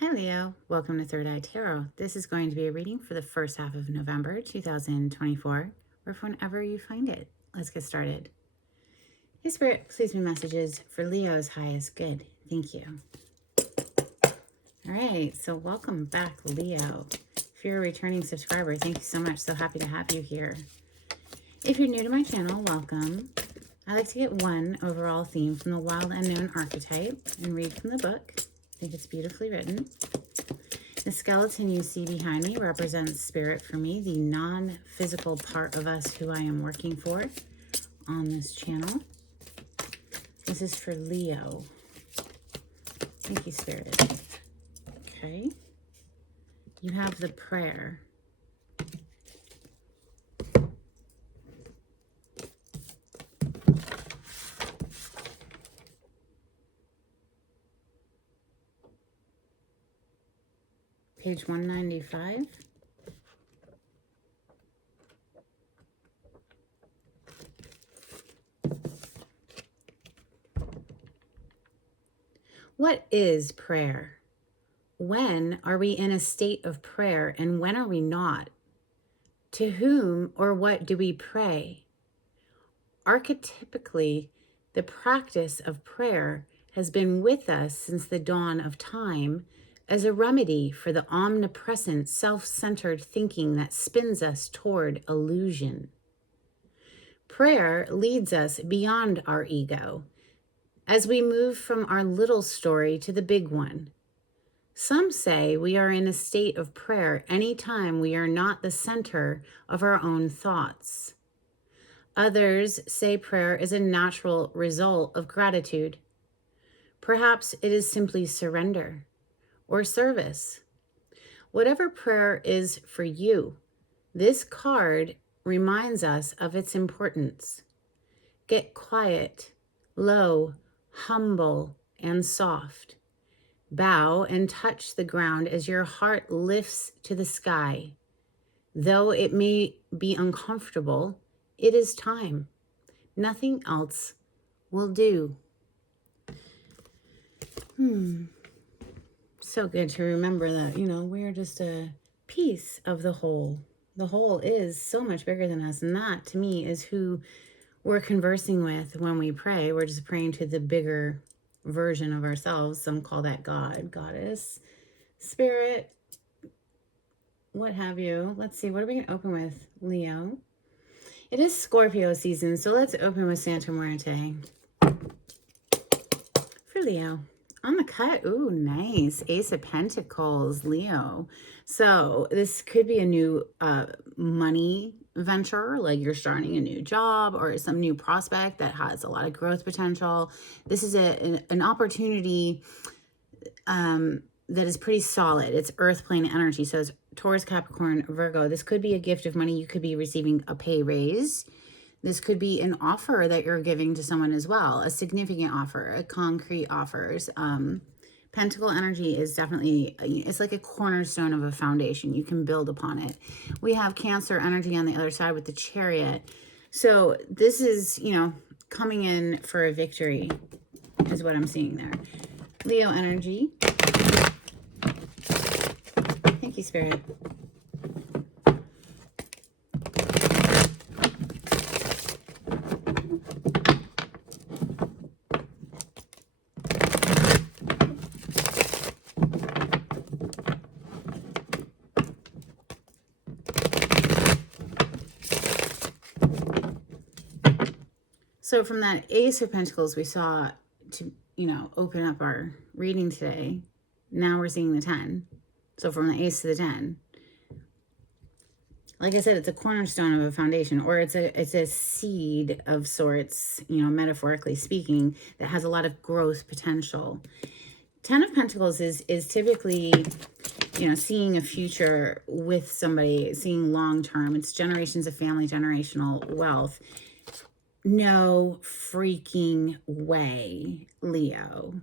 Hi Leo, welcome to Third Eye Tarot. This is going to be a reading for the first half of November 2024, or for whenever you find it. Let's get started. Hey Spirit, please be messages for Leo's highest good. Thank you. All right, so welcome back, Leo. If you're a returning subscriber, thank you so much. So happy to have you here. If you're new to my channel, welcome. I like to get one overall theme from the Wild Unknown archetype and read from the book. I think it's beautifully written. The skeleton you see behind me represents spirit for me, the non-physical part of us who I am working for on this channel. This is for Leo. Thank you, Spirit. Okay. You have the prayer. Page 195. What is prayer? When are we in a state of prayer and when are we not? To whom or what do we pray? Archetypically, the practice of prayer has been with us since the dawn of time as a remedy for the omnipresent, self-centered thinking that spins us toward illusion. Prayer leads us beyond our ego as we move from our little story to the big one. Some say we are in a state of prayer anytime we are not the center of our own thoughts. Others say prayer is a natural result of gratitude. Perhaps it is simply surrender or service. Whatever prayer is for you, this card reminds us of its importance. Get quiet, low, humble, and soft. Bow and touch the ground as your heart lifts to the sky. Though it may be uncomfortable, it is time. Nothing else will do. So good to remember that, we're just a piece of the whole. The whole is so much bigger than us. And that, to me, is who we're conversing with when we pray. We're just praying to the bigger version of ourselves. Some call that God, Goddess, Spirit, what have you. Let's see, what are we going to open with, Leo? It is Scorpio season, so let's open with Santa Muerte for Leo. On the cut, ooh, nice. Ace of Pentacles, Leo. So this could be a new money venture, like you're starting a new job or some new prospect that has a lot of growth potential. This is an opportunity that is pretty solid. It's earth plane energy. So it's Taurus, Capricorn, Virgo. This could be a gift of money. You could be receiving a pay raise. This could be an offer that you're giving to someone as well, a significant offer, a concrete offers. Pentacle energy is definitely, it's like a cornerstone of a foundation. You can build upon it. We have Cancer energy on the other side with the Chariot. So this is, coming in for a victory is what I'm seeing there. Leo energy. Thank you, Spirit. So from that Ace of Pentacles we saw to, open up our reading today, now we're seeing the 10. So from the Ace to the 10. Like I said, it's a cornerstone of a foundation, or it's a seed of sorts, metaphorically speaking, that has a lot of growth potential. 10 of Pentacles is typically, seeing a future with somebody, seeing long-term. It's generations of family, generational wealth. No freaking way, Leo.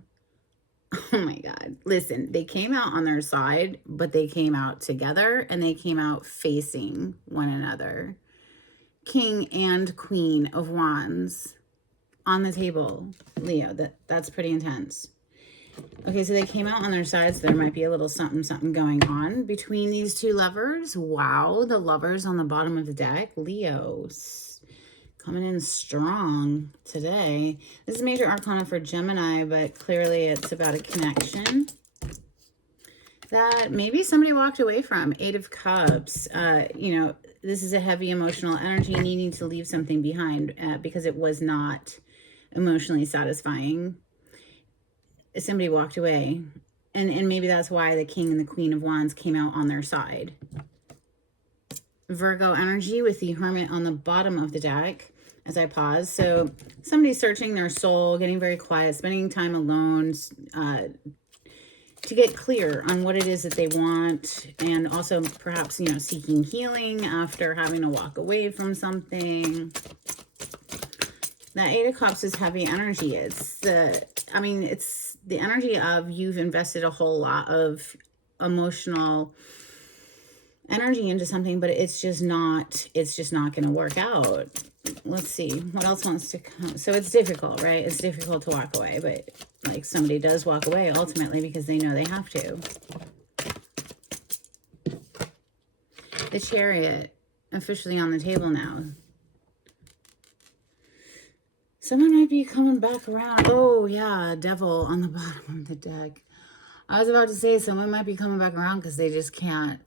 Oh my God. Listen, they came out on their side, but they came out together and they came out facing one another. King and Queen of Wands on the table, Leo. That's pretty intense. Okay, so they came out on their sides. There might be a little something, something going on between these two lovers. Wow, the lovers on the bottom of the deck. Leos coming in strong today. This is major arcana for Gemini, but clearly it's about a connection that maybe somebody walked away from. 8 of Cups. You know, this is a heavy emotional energy, needing to leave something behind because it was not emotionally satisfying. Somebody walked away, and maybe that's why the King and the Queen of Wands came out on their side. Virgo energy with the Hermit on the bottom of the deck as I pause. So somebody's searching their soul, getting very quiet, spending time alone to get clear on what it is that they want, and also perhaps, you know, seeking healing after having to walk away from something. That 8 of Cups is heavy energy. It's it's the energy of you've invested a whole lot of emotional energy into something, but it's just not going to work out. Let's see what else wants to come. So it's difficult, right? It's difficult to walk away, but like somebody does walk away ultimately because they know they have to. The Chariot officially on the table now. Someone might be coming back around. Oh, yeah, Devil on the bottom of the deck. I was about to say someone might be coming back around because they just can't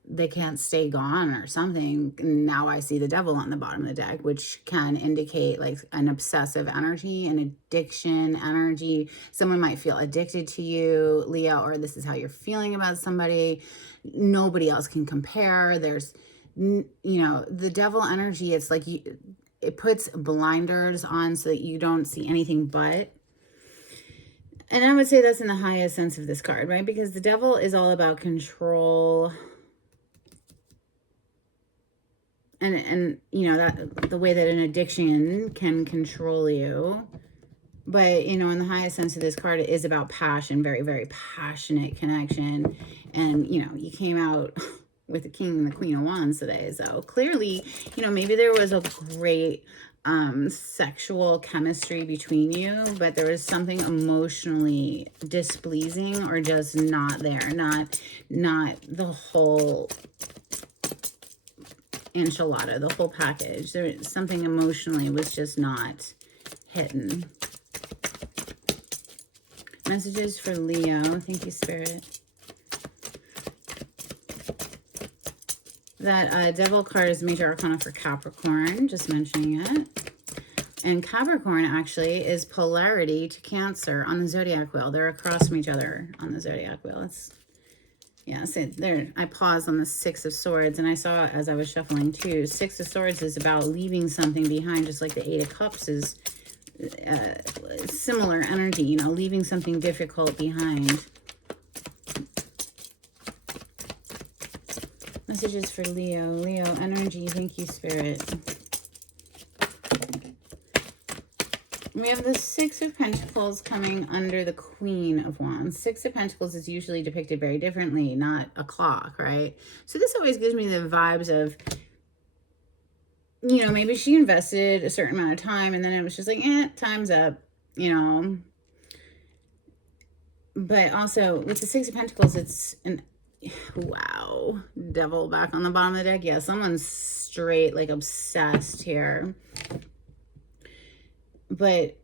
stay gone or something. Now I see the Devil on the bottom of the deck, which can indicate like an obsessive energy, an addiction energy. Someone might feel addicted to you, Leo, or this is how you're feeling about somebody. Nobody else can compare. There's, you know, the Devil energy, it's like it puts blinders on so that you don't see anything but. And I would say that's in the highest sense of this card, right? Because the Devil is all about control. And you know, that the way that an addiction can control you. But, you know, in the highest sense of this card, it is about passion, very, very passionate connection. And, you know, you came out with the King and the Queen of Wands today. So clearly, you know, maybe there was a great sexual chemistry between you, but there was something emotionally displeasing or just not there. Not the whole enchilada, the whole package. There, something emotionally was just not hitting. Messages for Leo. Thank you, Spirit. That Devil card is major arcana for Capricorn, just mentioning it. And Capricorn actually is polarity to Cancer on the zodiac wheel. They're across from each other on the zodiac wheel. It's, yeah, so there. I paused on the 6 of Swords, and I saw as I was shuffling too. 6 of Swords is about leaving something behind, just like the 8 of Cups is similar energy, you know, leaving something difficult behind. Messages for Leo. Leo energy. Thank you, Spirit. We have the 6 of Pentacles coming under the Queen of Wands. 6 of Pentacles is usually depicted very differently, not a clock, right? So this always gives me the vibes of, you know, maybe she invested a certain amount of time and then it was just like, time's up, you know. But also with the 6 of Pentacles, it's an, wow, Devil back on the bottom of the deck. Yeah, someone's straight like obsessed here. But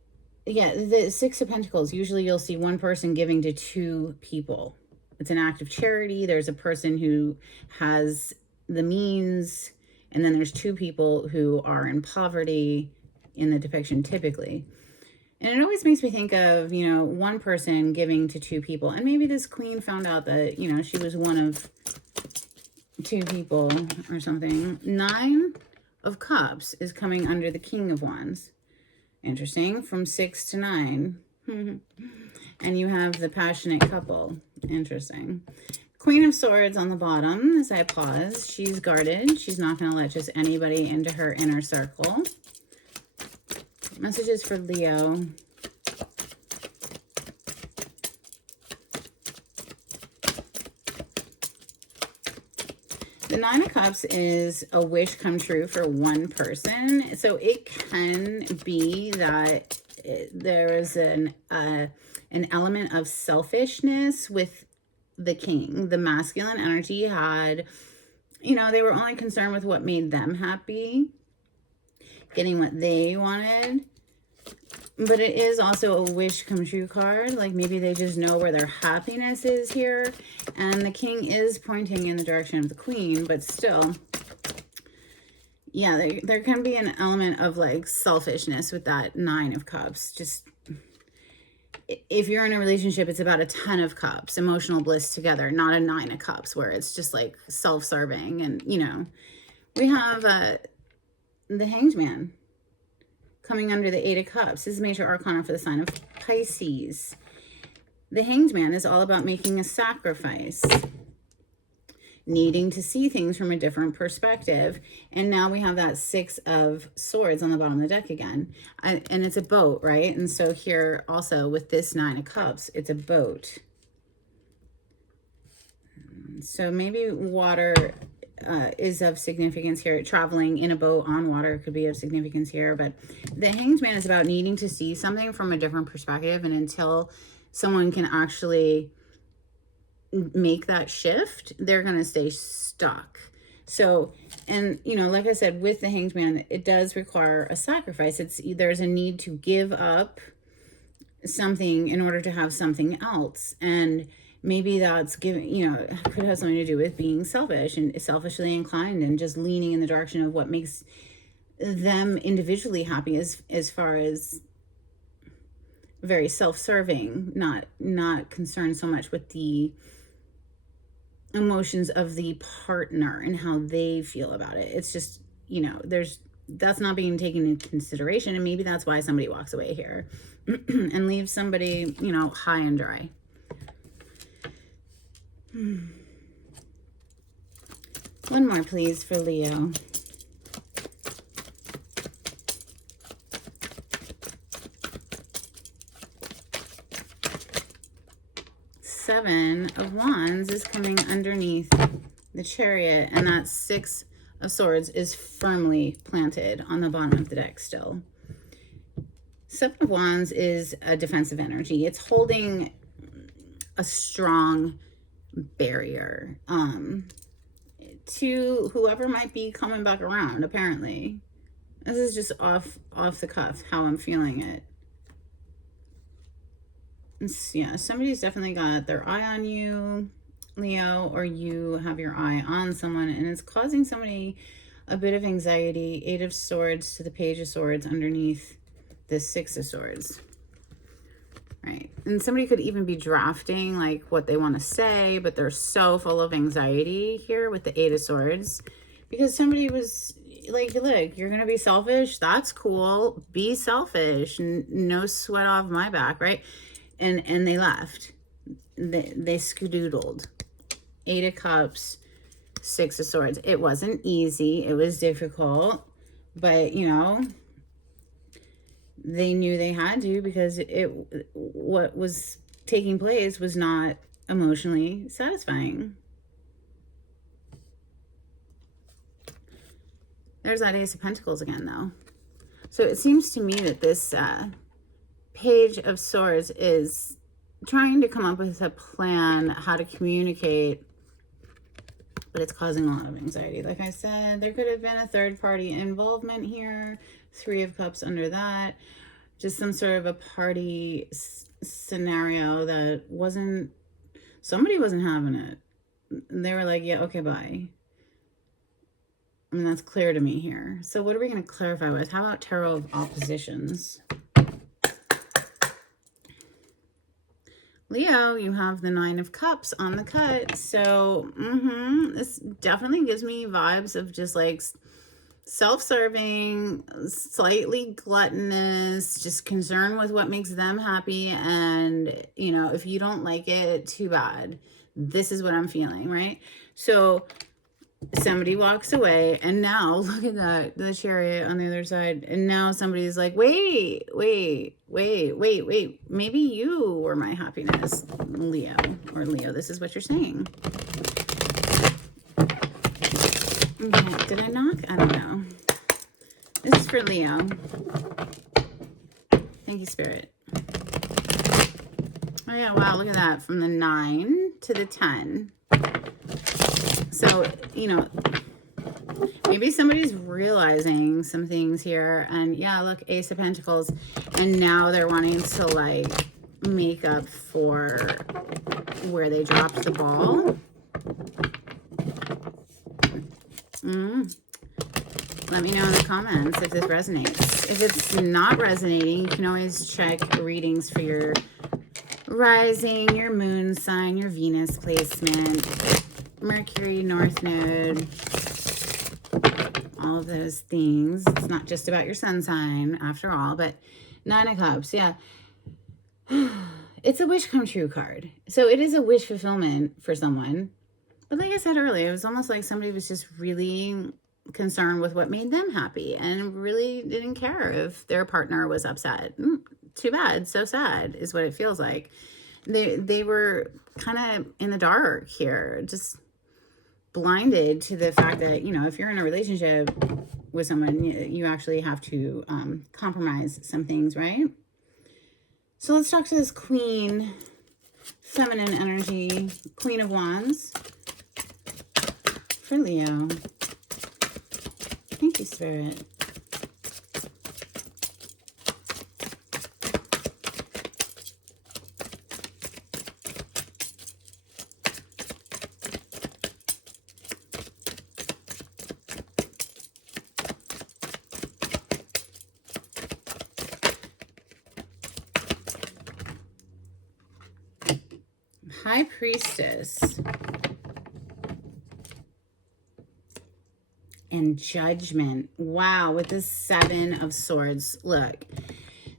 yeah, the 6 of Pentacles, usually you'll see one person giving to 2 people. It's an act of charity. There's a person who has the means, and then there's 2 people who are in poverty in the depiction typically. And it always makes me think of, you know, one person giving to 2 people. And maybe this queen found out that, you know, she was one of 2 people or something. 9 of Cups is coming under the King of Wands. Interesting. From 6 to 9. And you have the passionate couple. Interesting. Queen of Swords on the bottom as I pause. She's guarded. She's not going to let just anybody into her inner circle. Messages for Leo. The 9 of Cups is a wish come true for one person. So it can be that there is an an element of selfishness with the king. The masculine energy had, they were only concerned with what made them happy, getting what they wanted. But it is also a wish come true card. Like maybe they just know where their happiness is here. And the king is pointing in the direction of the queen, but still, yeah, there can be an element of like selfishness with that 9 of Cups. Just if you're in a relationship, it's about a 10 of Cups, emotional bliss together, not a 9 of Cups where it's just like self-serving. And, we have the Hanged Man coming under the 8 of Cups. This is major arcana for the sign of Pisces. The Hanged Man is all about making a sacrifice, needing to see things from a different perspective. And now we have that 6 of Swords on the bottom of the deck again. And it's a boat, right? And so here also with this 9 of Cups, it's a boat. So maybe water is of significance here. Traveling in a boat on water could be of significance here. But the Hanged Man is about needing to see something from a different perspective. And until someone can actually make that shift, they're going to stay stuck. So, and like I said, with the Hanged Man, it does require a sacrifice. There's a need to give up something in order to have something else. And maybe that's giving, could have something to do with being selfish and selfishly inclined and just leaning in the direction of what makes them individually happy, as far as very self-serving, not concerned so much with the emotions of the partner and how they feel about it. It's just, that's not being taken into consideration. And maybe that's why somebody walks away here and leaves somebody, high and dry. One more, please, for Leo. Seven of Wands is coming underneath the Chariot, and that 6 of Swords is firmly planted on the bottom of the deck still. 7 of Wands is a defensive energy. It's holding a strong barrier to whoever might be coming back around. Apparently, this is just off the cuff how I'm feeling it. Yeah, somebody's definitely got their eye on you, Leo, or you have your eye on someone, and it's causing somebody a bit of anxiety. 8 of Swords to the Page of Swords underneath the 6 of Swords. Right. And somebody could even be drafting like what they want to say, but they're so full of anxiety here with the 8 of Swords, because somebody was like, look, you're going to be selfish. That's cool. Be selfish. No sweat off my back. Right. And they left. They skedoodled. 8 of Cups, 6 of Swords. It wasn't easy. It was difficult, but they knew they had to, because what was taking place was not emotionally satisfying. There's that Ace of Pentacles again, though. So it seems to me that this Page of Swords is trying to come up with a plan how to communicate, but it's causing a lot of anxiety. Like I said, there could have been a third-party involvement here. 3 of Cups under that. Just some sort of a party scenario that wasn't, somebody wasn't having it. They were like, yeah, okay, bye. I mean, that's clear to me here. So what are we going to clarify with? How about Tarot of Oppositions? Leo, you have the 9 of Cups on the cut. So, this definitely gives me vibes of just like self-serving, slightly gluttonous, just concerned with what makes them happy. And, if you don't like it, too bad. This is what I'm feeling, right? So somebody walks away, and now look at that, the Chariot on the other side. And now somebody's like, wait, maybe you were my happiness, Leo. Or Leo, this is what you're saying. Okay, did I knock? I don't know. This is for Leo. Thank you, Spirit. Oh yeah, wow, look at that. From the 9 to the 10. So, you know, maybe somebody's realizing some things here. And yeah, look, Ace of Pentacles. And now they're wanting to like make up for where they dropped the ball. Let me know in the comments if this resonates. If it's not resonating, you can always check readings for your rising, your moon sign, your Venus placement, Mercury, North Node, all of those things. It's not just about your sun sign after all, but 9 of Cups, yeah. It's a wish come true card. So it is a wish fulfillment for someone. But like I said earlier, it was almost like somebody was just really concerned with what made them happy and really didn't care if their partner was upset. Too bad, so sad is what it feels like. They were kind of in the dark here, just blinded to the fact that, you know, if you're in a relationship with someone, you actually have to compromise some things, right? So let's talk to this Queen, feminine energy, Queen of Wands for Leo. Thank you, Spirit. High Priestess and Judgment. Wow, with this 7 of Swords. Look,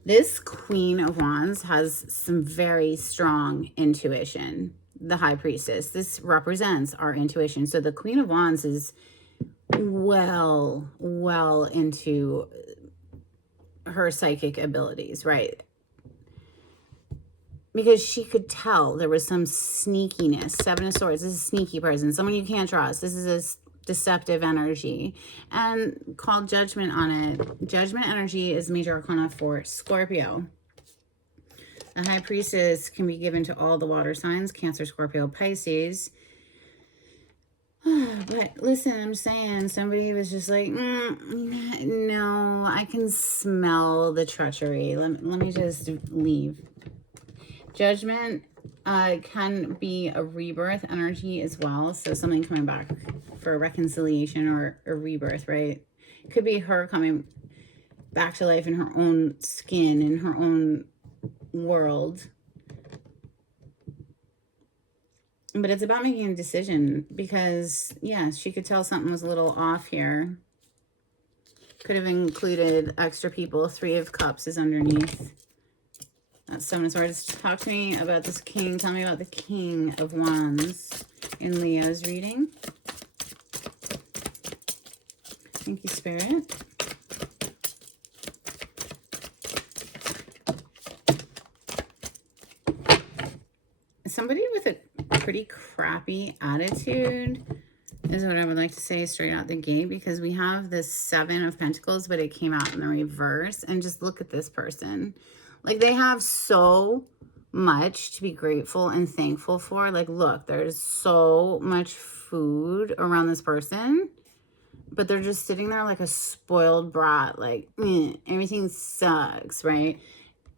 this Queen of Wands has some very strong intuition. The High Priestess. This represents our intuition. So the Queen of Wands is well into her psychic abilities, right? Because she could tell there was some sneakiness. 7 of Swords. This is a sneaky person. Someone you can't trust. This is a deceptive energy. And called Judgment on it. Judgment energy is major arcana for Scorpio. The High Priestess can be given to all the water signs. Cancer, Scorpio, Pisces. But listen, I'm saying somebody was just like, no, I can smell the treachery. Let me just leave. Judgment can be a rebirth energy as well. So something coming back for a reconciliation or a rebirth, right? Could be her coming back to life in her own skin, in her own world. But it's about making a decision because, yeah, she could tell something was a little off here. Could have included extra people. 3 of Cups is underneath. That's 7 of Swords. Talk to me about this King. Tell me about the King of Wands in Leo's reading. Thank you, Spirit. Somebody with a pretty crappy attitude is what I would like to say straight out the gate, because we have this 7 of Pentacles, but it came out in the reverse. And just look at this person. Like, they have so much to be grateful and thankful for. Like, look, there's so much food around this person, but they're just sitting there like a spoiled brat. Like, everything sucks, right?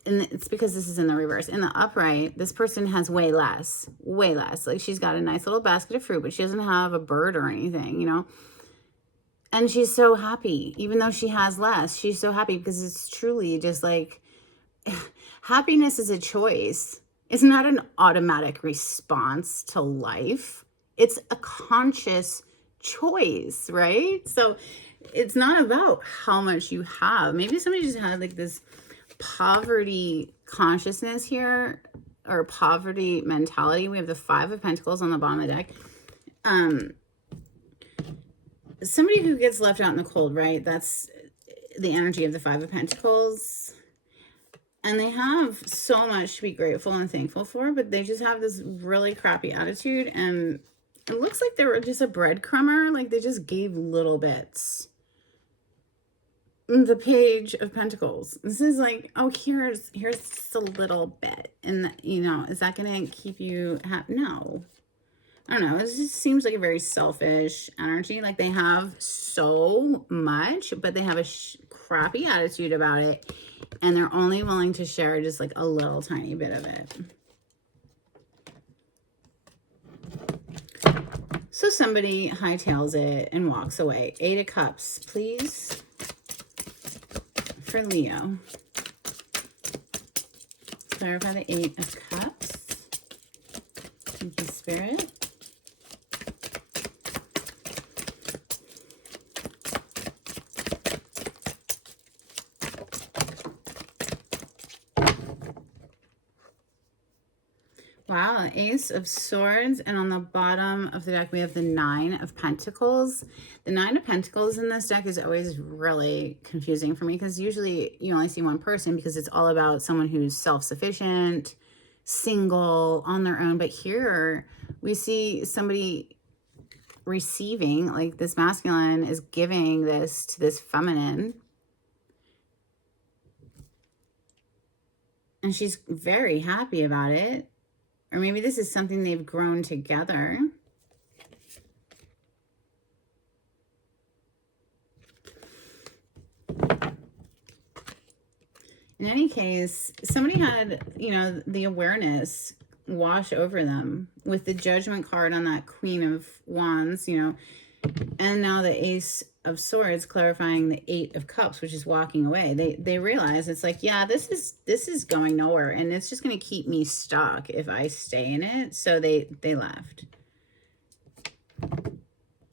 And it's because this is in the reverse. In the upright, this person has way less. Like, she's got a nice little basket of fruit, but she doesn't have a bird or anything, you know? And she's so happy. Even though she has less, she's so happy because it's truly just like, happiness is a choice. It's not an automatic response to life. It's a conscious choice, right? So it's not about how much you have. Maybe somebody just had like this poverty consciousness here, or poverty mentality. We have the 5 of Pentacles on the bottom of the deck. Somebody who gets left out in the cold, right? That's the energy of the 5 of Pentacles. And they have so much to be grateful and thankful for, but they just have this really crappy attitude. And it looks like they were just a breadcrumber. Like, they just gave little bits. the Page of Pentacles. This is like, oh, here's just a little bit. And, you know, is that going to keep you happy? No. I don't know. It just seems like a very selfish energy. Like they have so much, but they have a crappy attitude about it. And they're only willing to share just like a little tiny bit of it. So somebody hightails it and walks away. 8 of Cups, please. For Leo. Clarify the 8 of Cups. Thank you, Spirit. Wow, Ace of Swords, and on the bottom of the deck we have the 9 of Pentacles. The 9 of Pentacles in this deck is always really confusing for me because usually you only see one person because it's all about someone who's self-sufficient, single, on their own. But here we see somebody receiving, like this masculine is giving this to this feminine. And she's very happy about it. Or maybe this is something they've grown together. In any case, somebody had, you know, the awareness wash over them with the Judgment card on that Queen of Wands, you know, and now the Ace of Swords clarifying the 8 of Cups, which is walking away. They realize it's like, yeah, this is going nowhere, and it's just going to keep me stuck if I stay in it. So they left,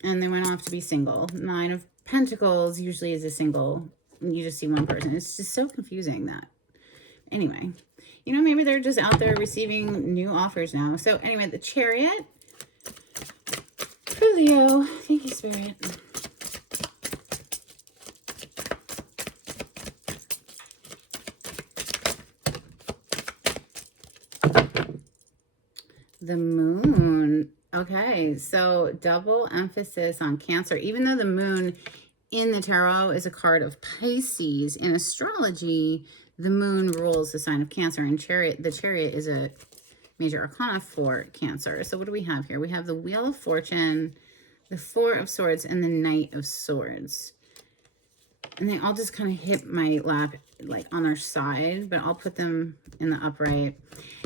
and they went off to be single. 9 of Pentacles usually is a single. You just see one person. It's just so confusing that. Anyway, you know, maybe they're just out there receiving new offers now. So anyway, the Chariot for Leo. Thank you, Spirit. The Moon. Okay, so double emphasis on Cancer. Even though the Moon in the tarot is a card of Pisces, in astrology, the Moon rules the sign of Cancer, and the Chariot is a major arcana for Cancer. So what do we have here? We have the Wheel of Fortune, the 4 of Swords, and the Knight of Swords. And they all just kind of hit my lap, like on their side, but I'll put them in the upright.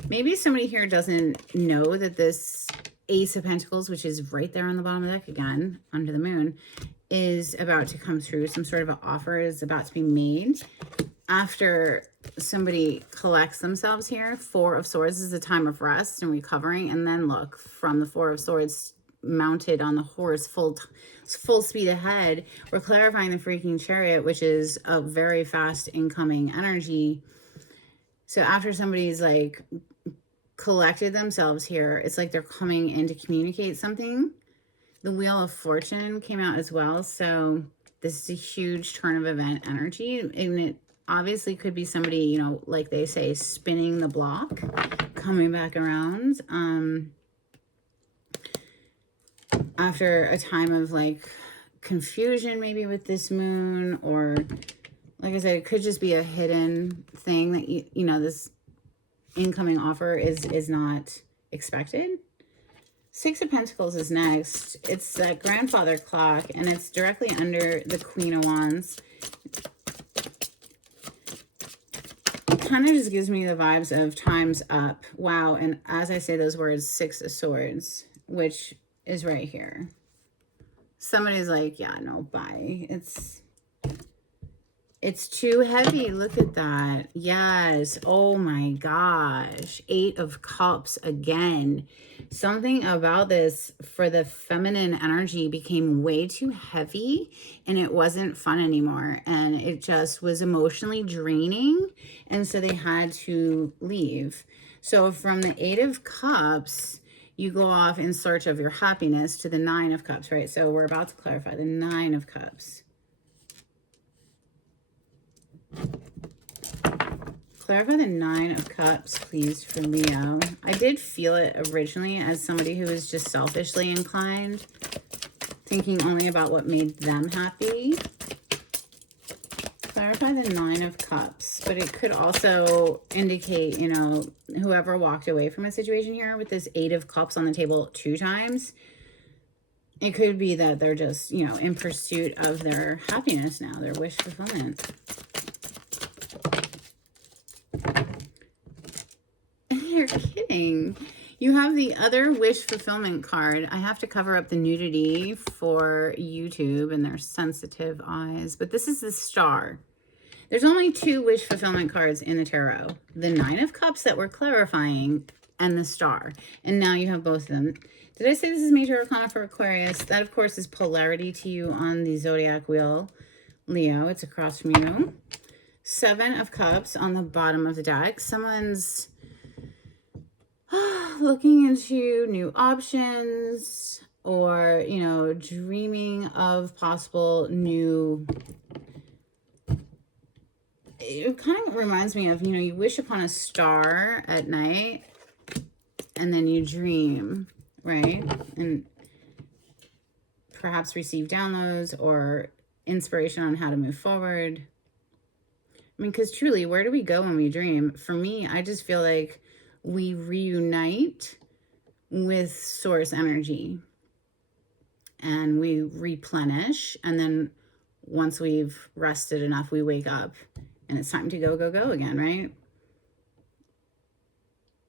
Maybe somebody here doesn't know that this Ace of Pentacles, which is right there on the bottom of the deck again, under the Moon, is about to come through. Some sort of an offer is about to be made. After somebody collects themselves here, 4 of Swords is a time of rest and recovering. And then look, from the 4 of Swords mounted on the horse, full speed ahead, we're clarifying the freaking Chariot, which is a very fast incoming energy. So after somebody's like collected themselves here, it's like they're coming in to communicate something. The Wheel of Fortune came out as well. So this is a huge turn of event energy, and it obviously could be somebody, you know, like they say, spinning the block, coming back around. After a time of like confusion, maybe with this Moon, or like I said, it could just be a hidden thing that, you know, this incoming offer is not expected. 6 of Pentacles is next. It's a grandfather clock, and it's directly under the Queen of Wands. It kind of just gives me the vibes of time's up. Wow. And as I say those words, 6 of Swords, which is right here. Somebody's like, yeah, no, bye. It's too heavy. Look at that. Yes. Oh my gosh. 8 of Cups again. Something about this for the feminine energy became way too heavy, and it wasn't fun anymore. And it just was emotionally draining. And so they had to leave. So from the 8 of Cups, you go off in search of your happiness to the 9 of Cups, right? So we're about to clarify the 9 of Cups. Clarify the 9 of Cups, please, for Leo. I did feel it originally as somebody who was just selfishly inclined, thinking only about what made them happy. Clarify the Nine of Cups, but it could also indicate, you know, whoever walked away from a situation here with this Eight of Cups on the table 2 times. It could be that they're just, you know, in pursuit of their happiness now, their wish fulfillment. You're kidding. You have the other wish fulfillment card. I have to cover up the nudity for YouTube and their sensitive eyes, but this is the Star. There's only 2 wish fulfillment cards in the tarot. The Nine of Cups that we're clarifying and the Star. And now you have both of them. Did I say this is Major Arcana for Aquarius? That, of course, is polarity to you on the Zodiac Wheel, Leo. It's across from you. 7 of Cups on the bottom of the deck. Someone's looking into new options or, you know, dreaming of possible new... It kind of reminds me of, you know, you wish upon a star at night and then you dream, right? And perhaps receive downloads or inspiration on how to move forward. I mean, because truly, where do we go when we dream? For me, I just feel like we reunite with source energy and we replenish. And then once we've rested enough, we wake up and it's time to go, go, go again, right?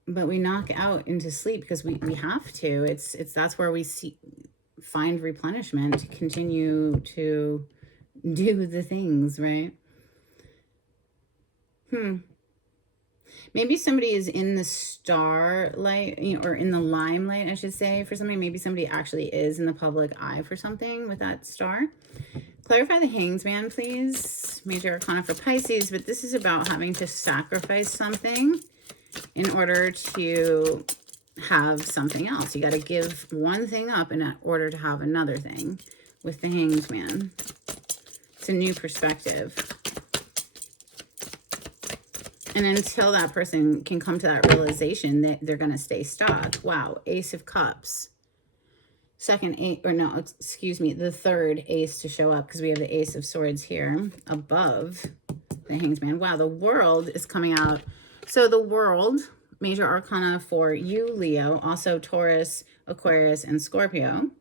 But we knock out into sleep because we have to. It's that's where we find replenishment to continue to do the things, right? Maybe somebody is in the starlight, you know, or in the limelight, I should say, for something. Maybe somebody actually is in the public eye for something with that star. Clarify the Hanged Man, please. Major Arcana for Pisces, but this is about having to sacrifice something in order to have something else. You got to give one thing up in order to have another thing with the Hanged Man. It's a new perspective. And until that person can come to that realization, that they're going to stay stuck. Wow, Ace of Cups. The third ace to show up because we have the Ace of Swords here above the Hanged Man. Wow, the World is coming out. So the World, Major Arcana for you, Leo, also Taurus, Aquarius, and Scorpio,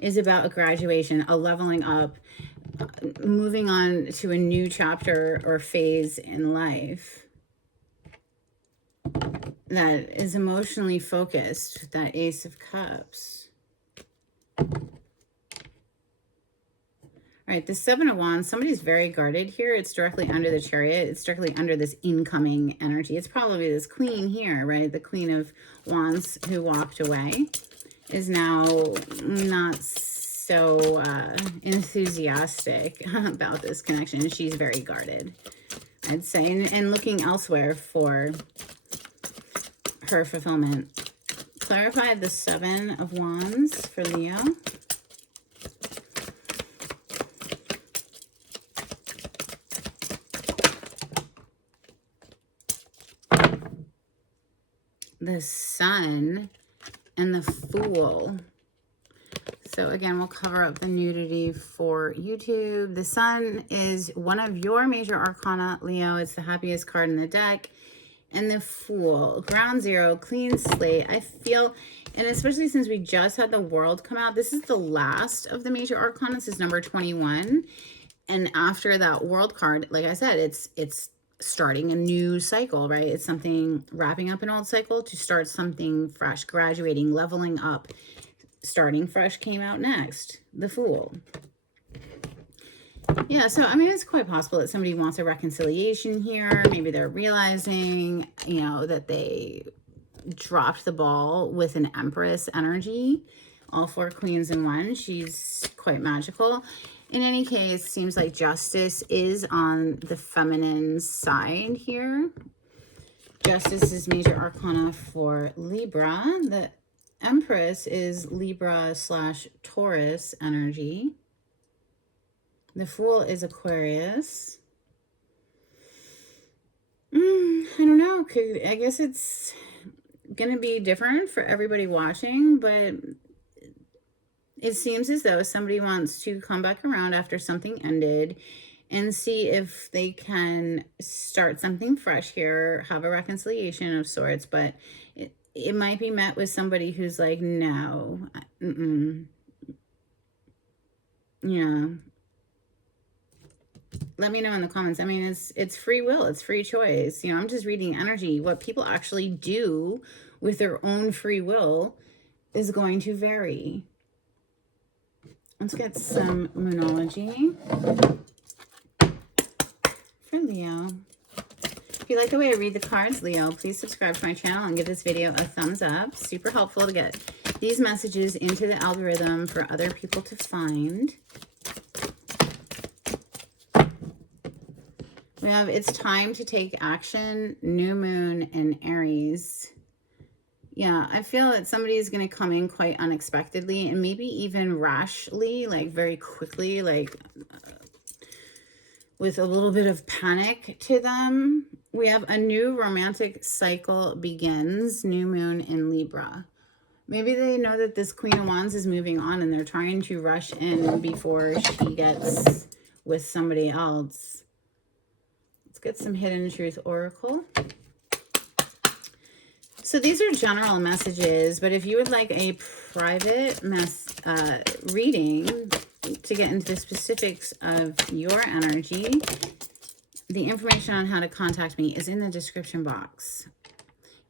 is about a graduation, a leveling up, moving on to a new chapter or phase in life that is emotionally focused, that Ace of Cups. All right, the Seven of Wands, somebody's very guarded here. It's directly under the Chariot. It's directly under this incoming energy. It's probably this Queen here, right? The Queen of Wands who walked away is now not so enthusiastic about this connection. She's very guarded, I'd say, and looking elsewhere for her fulfillment. Clarify the Seven of Wands for Leo. The Sun and the Fool. So again, we'll cover up the nudity for YouTube. The Sun is one of your major arcana, Leo. It's the happiest card in the deck. And the Fool, ground zero, clean slate. I feel, and especially since we just had the World come out, this is the last of the major arcana. This is number 21. And after that World card, like I said, it's starting a new cycle, right? It's something wrapping up an old cycle to start something fresh, graduating, leveling up. Starting fresh came out next, the Fool. Yeah, so I mean, it's quite possible that somebody wants a reconciliation here. Maybe they're realizing, you know, that they dropped the ball with an Empress energy. All 4 queens in one. She's quite magical. In any case, seems like justice is on the feminine side here. Justice is major arcana for Libra. The Empress is Libra/Taurus energy. The Fool is Aquarius. I don't know. I guess it's going to be different for everybody watching, but it seems as though somebody wants to come back around after something ended and see if they can start something fresh here, have a reconciliation of sorts. But it might be met with somebody who's like, no, yeah. Let me know in the comments. I mean, it's free will, it's free choice. You know, I'm just reading energy. What people actually do with their own free will is going to vary. Let's get some Moonology for Leo. If you like the way I read the cards, Leo, please subscribe to my channel and give this video a thumbs up. Super helpful to get these messages into the algorithm for other people to find. We have it's time to take action, new moon and Aries. Yeah, I feel that somebody is going to come in quite unexpectedly and maybe even rashly, like very quickly, like with a little bit of panic to them. We have a new romantic cycle begins, new moon in Libra. Maybe they know that this Queen of Wands is moving on and they're trying to rush in before she gets with somebody else. Let's get some Hidden Truth Oracle. So these are general messages, but if you would like a private reading to get into the specifics of your energy, the information on how to contact me is in the description box.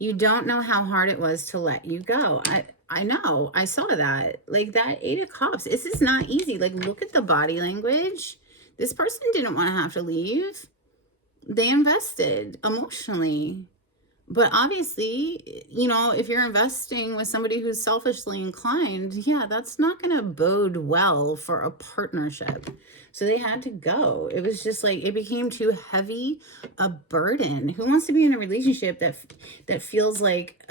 You don't know how hard it was to let you go. I know. I saw that. Like that 8 of Cups. This is not easy. Like look at the body language. This person didn't want to have to leave. They invested emotionally. But obviously, you know, if you're investing with somebody who's selfishly inclined, yeah, that's not going to bode well for a partnership. So they had to go. It was just like, it became too heavy a burden. Who wants to be in a relationship that feels like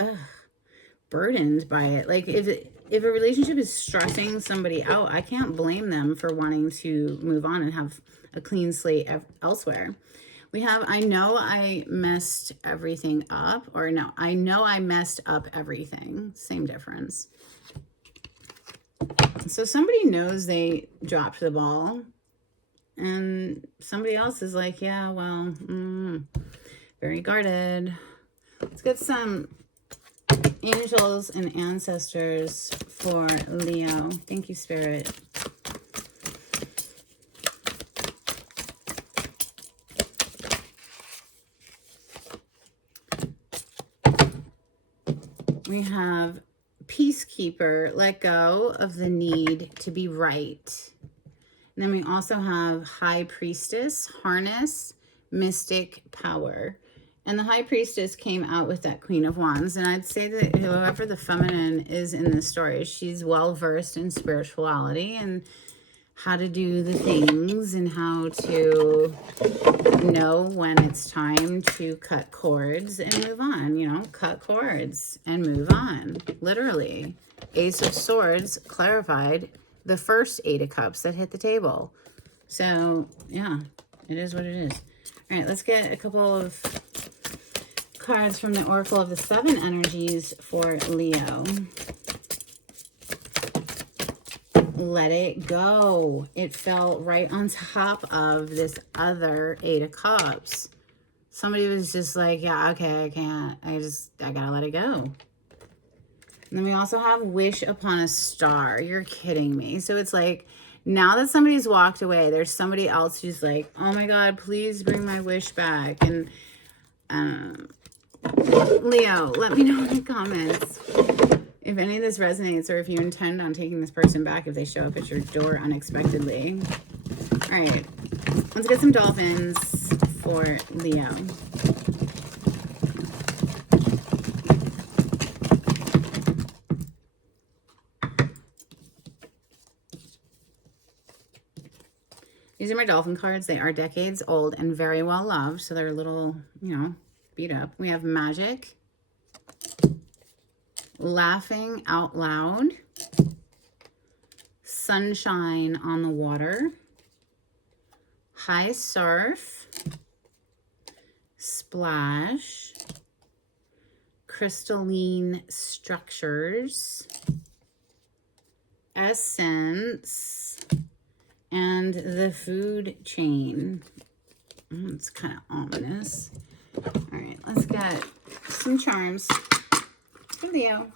burdened by it? Like if a relationship is stressing somebody out, I can't blame them for wanting to move on and have a clean slate elsewhere. We have, I know I messed everything up, or no, I know I messed up everything. Same difference. So somebody knows they dropped the ball, and somebody else is like, yeah, well, very guarded. Let's get some angels and ancestors for Leo. Thank you, Spirit. We have Peacekeeper, let go of the need to be right. And then we also have High Priestess, harness, mystic power. And the High Priestess came out with that Queen of Wands. And I'd say that whoever the feminine is in this story, she's well versed in spirituality and how to do the things and how to know when it's time to cut cords and move on. You know, cut cords and move on. Literally. Ace of Swords clarified the first 8 of Cups that hit the table. So, yeah, it is what it is. All right, let's get a couple of cards from the Oracle of the 7 energies for Leo. Let it go. It fell right on top of this other 8 of Cups. Somebody was just like, yeah, okay, I can't. I gotta let it go. And then we also have Wish Upon a Star. You're kidding me. So it's like, now that somebody's walked away, there's somebody else who's like, oh my God, please bring my wish back. And Leo, let me know in the comments if any of this resonates, or if you intend on taking this person back if they show up at your door unexpectedly. All right, let's get some dolphins for Leo. These are my dolphin cards. They are decades old and very well loved, so they're a little, you know, beat up. We have Magic, Laughing Out Loud, Sunshine on the Water, High Surf, Splash, Crystalline Structures, Essence, and the food chain. It's kind of ominous. All right, let's get some charms for Leo.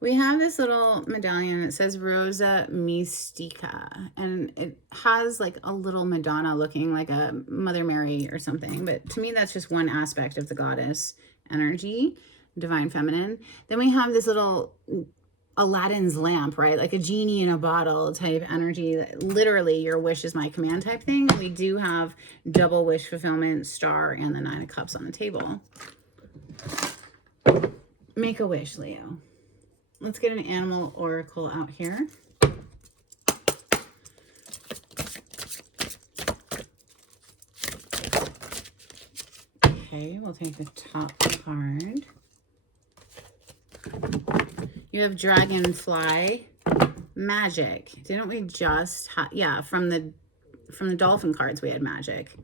We have this little medallion that says Rosa Mystica, and it has like a little Madonna looking like a Mother Mary or something. But to me, that's just one aspect of the goddess energy, divine feminine. Then we have this little Aladdin's lamp, right? Like a genie in a bottle type energy. Literally, your wish is my command type thing. We do have double wish fulfillment, star, and the 9 of cups on the table. Make a wish, Leo. Let's get an animal oracle out here. Okay, we'll take the top card. You have Dragonfly Magic. Didn't we just yeah, from the dolphin cards we had magic.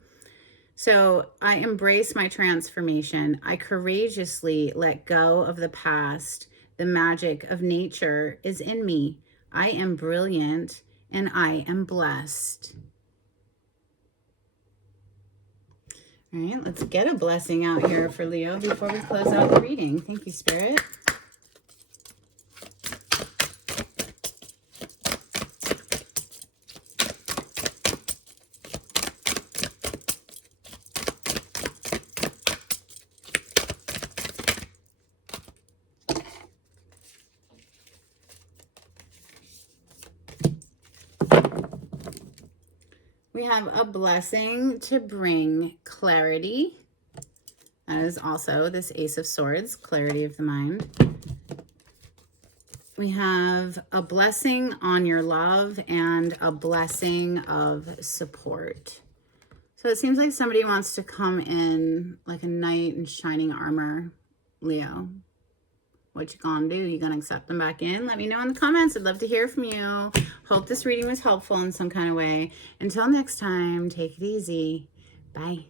So I embrace my transformation. I courageously let go of the past. The magic of nature is in me. I am brilliant and I am blessed. All right, let's get a blessing out here for Leo before we close out the reading. Thank you, Spirit. We have a blessing to bring clarity. That is also this Ace of Swords, clarity of the mind. We have a blessing on your love and a blessing of support. So it seems like somebody wants to come in like a knight in shining armor, Leo. What you gonna do? You gonna accept them back in? Let me know in the comments. I'd love to hear from you. Hope this reading was helpful in some kind of way. Until next time, take it easy. Bye.